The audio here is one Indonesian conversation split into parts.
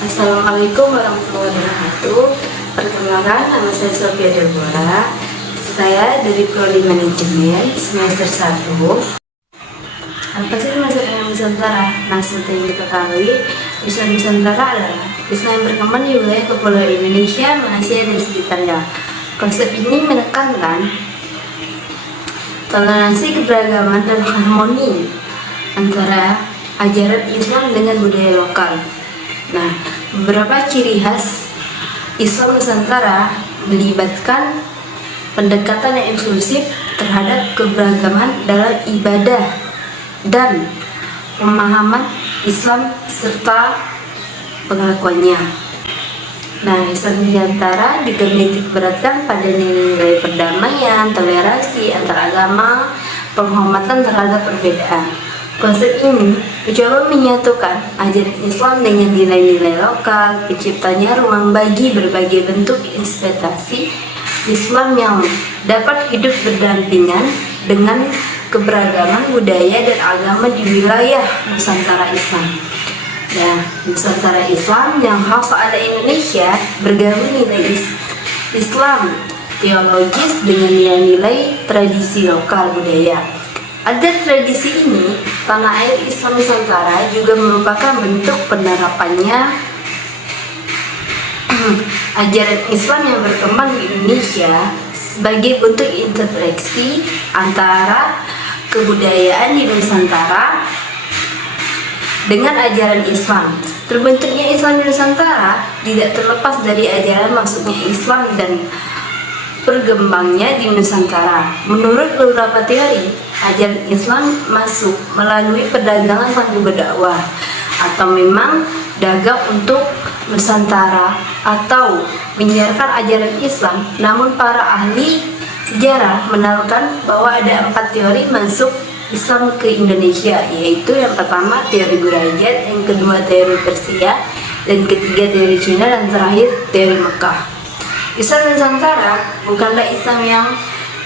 Assalamualaikum warahmatullahi wabarakatuh. Perkenalkan, nama saya Sofia Deborah. Saya dari Prodi Manajemen semester 1. Apa sih maksud dengan Nusantara? Nah, seperti yang diketahui, Islam Nusantara adalah Islam yang berkembang di wilayah kepulauan Indonesia, Malaysia, dan sekitarnya. Konsep ini menekankan toleransi, keberagaman, dan harmoni antara ajaran Islam dengan budaya lokal. Nah, beberapa ciri khas Islam Nusantara melibatkan pendekatan yang inklusif terhadap keberagaman dalam ibadah dan pemahaman Islam serta pengakuannya. Nah, Islam Nusantara juga menitik beratkan pada nilai perdamaian, toleransi antar agama, penghormatan terhadap perbedaan. Konsep ini mencoba menyatukan ajaran Islam dengan nilai-nilai lokal, penciptanya ruang bagi berbagai bentuk inspirasi Islam yang dapat hidup berdampingan dengan keberagaman budaya dan agama di wilayah Nusantara Islam. Nah, Nusantara Islam yang khas ada Indonesia bergabung nilai Islam teologis dengan nilai-nilai tradisi lokal budaya. Ada tradisi ini, tanah air Islam Nusantara juga merupakan bentuk penerapannya ajaran Islam yang berkembang di Indonesia sebagai bentuk interaksi antara kebudayaan di Nusantara dengan ajaran Islam. Terbentuknya Islam di Nusantara tidak terlepas dari ajaran masuknya Islam dan berkembangnya di Nusantara. Menurut beberapa teori, ajaran Islam masuk melalui perdagangan sambil berdakwah, atau memang dagang untuk Nusantara, atau menyiarkan ajaran Islam. Namun para ahli sejarah menaruhkan bahwa ada 4 teori masuk Islam ke Indonesia, yaitu yang pertama teori Burajat, yang kedua teori Persia, dan ketiga teori Cina, dan terakhir teori Mekah. Islam Nusantara bukanlah Islam yang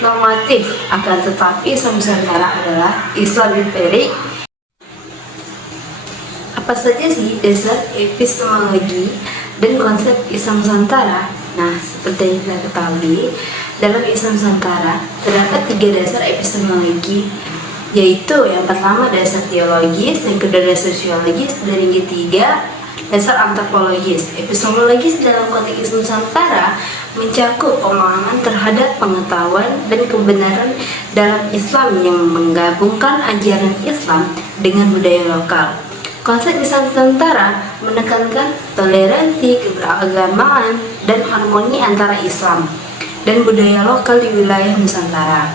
normatif, akan tetapi Islam Nusantara adalah Islam empirik. Apa saja sih dasar epistemologi dan konsep Islam Nusantara? Nah, seperti yang kita ketahui, dalam Islam Nusantara terdapat 3 dasar epistemologi, yaitu yang pertama dasar teologis, yang kedua dasar sosiologis, dan yang ketiga dasar antropologis. Epistemologis dalam konteks Islam Nusantara mencakup pemahaman terhadap pengetahuan dan kebenaran dalam Islam yang menggabungkan ajaran Islam dengan budaya lokal. Konsep Islam Nusantara menekankan toleransi, keberagamaan, dan harmoni antara Islam dan budaya lokal di wilayah Nusantara.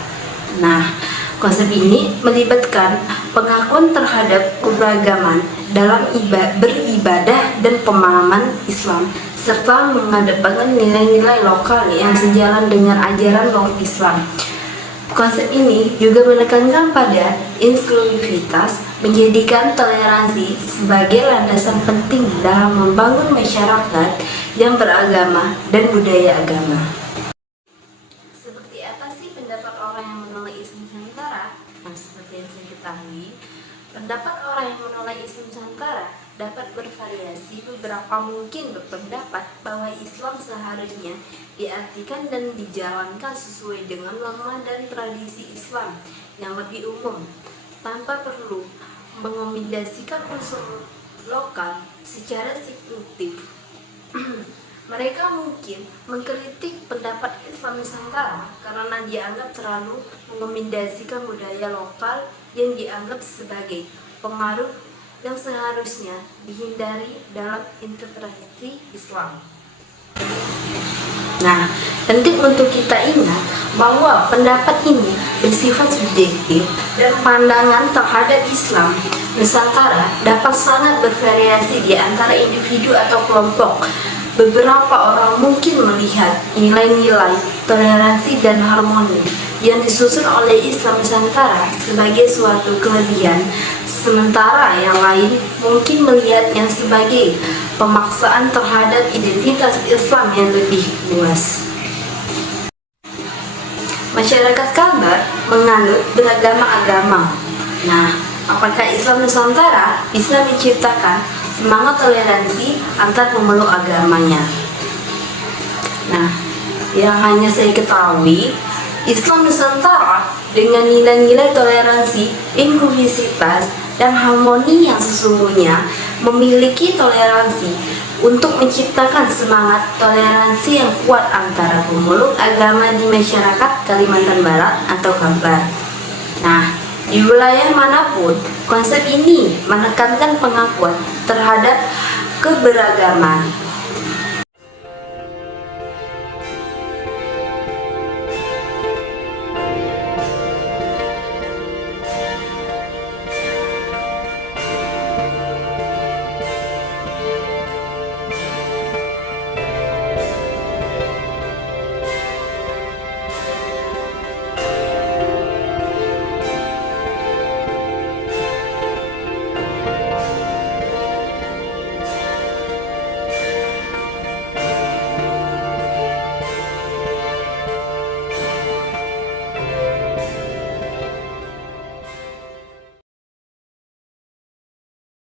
Nah, konsep ini melibatkan pengakuan terhadap keberagaman dalam beribadah dan pemahaman Islam, serta mengedepankan nilai-nilai lokal yang sejalan dengan ajaran lokal Islam. Konsep ini juga menekankan pada inklusivitas, menjadikan toleransi sebagai landasan penting dalam membangun masyarakat yang beragama dan budaya agama. Seperti apa sih pendapat orang yang menolak Islam Nusantara? Nah, seperti yang saya ketahui, pendapat orang yang menolak Islam Nusantara dapat bervariasi. Beberapa mungkin berpendapat bahwa Islam seharusnya diartikan dan dijalankan sesuai dengan norma dan tradisi Islam yang lebih umum, tanpa perlu mengombinasikan unsur lokal secara signifikan. Mereka mungkin mengkritik pendapat Islam Nusantara karena dianggap terlalu mengombinasikan budaya lokal yang dianggap sebagai pengaruh yang seharusnya dihindari dalam interpretasi Islam. Nah, penting untuk kita ingat bahwa pendapat ini bersifat subjektif dan pandangan terhadap Islam Nusantara dapat sangat bervariasi di antara individu atau kelompok. Beberapa orang mungkin melihat nilai-nilai toleransi dan harmoni yang disusun oleh Islam Nusantara sebagai suatu kelebihan, sementara yang lain mungkin melihatnya sebagai pemaksaan terhadap identitas Islam yang lebih luas. Masyarakat Kalbar menganut beragama agama. Nah, apakah Islam Nusantara bisa menciptakan semangat toleransi antar pemeluk agamanya. Nah, yang hanya saya ketahui, Islam Nusantara dengan nilai-nilai toleransi, inklusivitas, dan harmoni yang sesungguhnya memiliki toleransi untuk menciptakan semangat toleransi yang kuat antara pemeluk agama di masyarakat Kalimantan Barat atau Kalbar. Nah, di wilayah manapun, konsep ini menekankan pengakuan terhadap keberagaman,